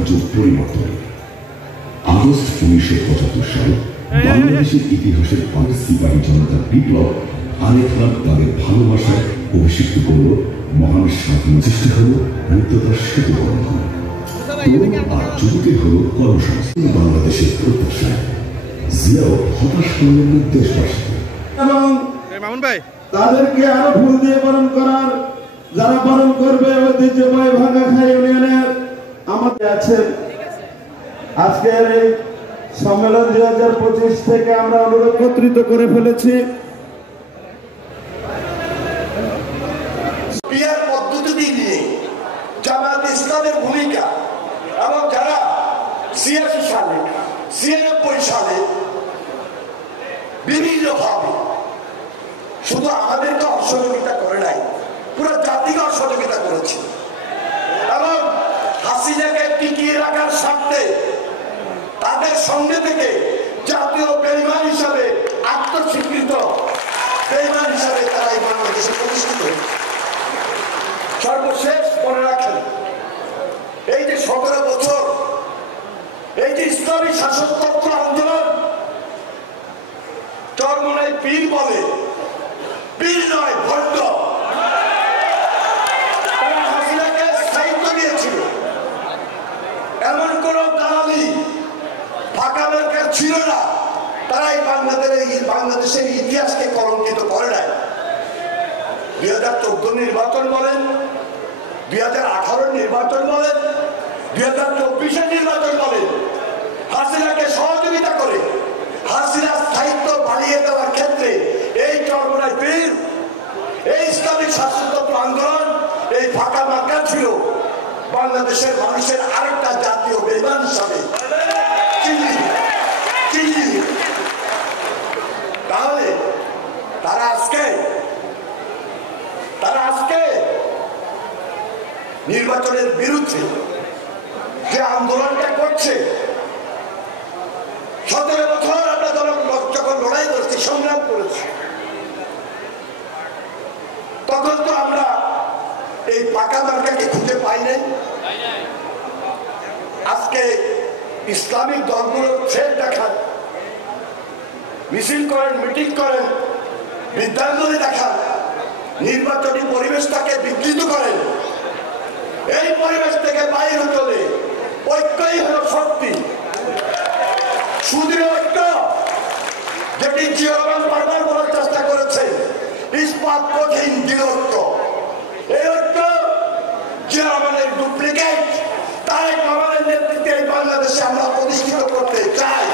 অনিবার্য পরিবর্তন। আগস্ট 1975 সালে বাংলাদেশের ইতিহাসের পাঁচ সিপাহী জনতার বিপ্লব আরেকবার তাদের ভালোবাসায় অভিষিক্ত করল মহান স্বাধীন সৃষ্টি হল মুক্ততার সেতু বন্ধন। তরুণ আর যুবকের হল কর্মসংস্থান। বাংলাদেশের প্রত্যাশায় জিয়াও হতাশ করলেন দেশবাসীকে এবং তাদেরকে আরো ফুল দিয়ে বরণ করার, যারা বরণ করবে ঐতিহ্যময় ভাঙ্গাখাই ইউনিয়নের আমাদের আছেন। আজকের এই সম্মেলন 2025 থেকে আমরা অনুরোধ একত্রিত করে ফেলেছি। পিয়ার পদ্ধতি নিয়ে জামায়াত ইসলামের ভূমিকা এবং যারা 86 সালে 96 সালে বিভিন্নভাবে শুধু আমাদেরকে অসহযোগিতা করে নাই, পুরো জাতিকে অসহযোগিতা করেছে এবং হাসিনাকে টিকিয়ে রাখার স্বার্থে তাদের সঙ্গে থেকে জাতীয় বেঈমান হিসাবে আত্মস্বীকৃত বেঈমান হিসাবে তারা এই বাংলাদেশে প্রতিষ্ঠিত হয়েছে। সর্বশেষ মনে রাখেন, এই যে 17 বছর এই যে ইসলামী শাসনতন্ত্র আন্দোলন, চরমনাই পীর বলে, পীর নয় ভণ্ড, তারা হাসিনাকে স্থায়িত্ব দিয়েছিল। এমন কোন দালালি ফাঁকা মার্কা ছিল না, তারা এই বাংলাদেশের ইতিহাসকে কলঙ্কিত করে নাই। 2014 নির্বাচন বলেন, 2018 নির্বাচন বলেন, 2024 নির্বাচন বলেন, হাসিনাকে সহযোগিতা করে হাসিনার স্থায়িত্ব বাড়িয়ে দেওয়ার ক্ষেত্রে এই চরমনাই পীর, এই ইসলামিক শাসনতন্ত্র আন্দোলন, এই ফাঁকা মার্কা ছিল বাংলাদেশের মানুষের আরেকটা জাতীয় বেঈমান হিসাবে। তাহলে তারা আজকে নির্বাচনের বিরুদ্ধে যে আন্দোলনটা করছে, 17 বছর আমরা যখন লড়াই করছি, সংগ্রাম করেছি, তখন তো আমরা এই পাকা মার্কাকে খুঁজে পাই নাই। আজকে ইসলামিক দলগুলোর ছেড় দেখান, মিছিল করেন, মিটিং করেন, বিদ্যাঙ্গলি দেখান, নির্বাচনী পরিবেশটাকে বিকৃত করেন। এই পরিবেশ থেকে বাইরে চলে ঐক্যই হল শক্তি, সুদৃঢ় ঐক্য, যেটি জিয়া রহমান বারবার বলার চেষ্টা করেছে, ইস্পাত কঠিন দৃঢ় ঐক্য। এই ঐক্য জিয়া রহমানের ডুপ্লিকেট তারেক রহমানের নেতৃত্বে বাংলাদেশে আমরা প্রতিষ্ঠিত করতে চাই।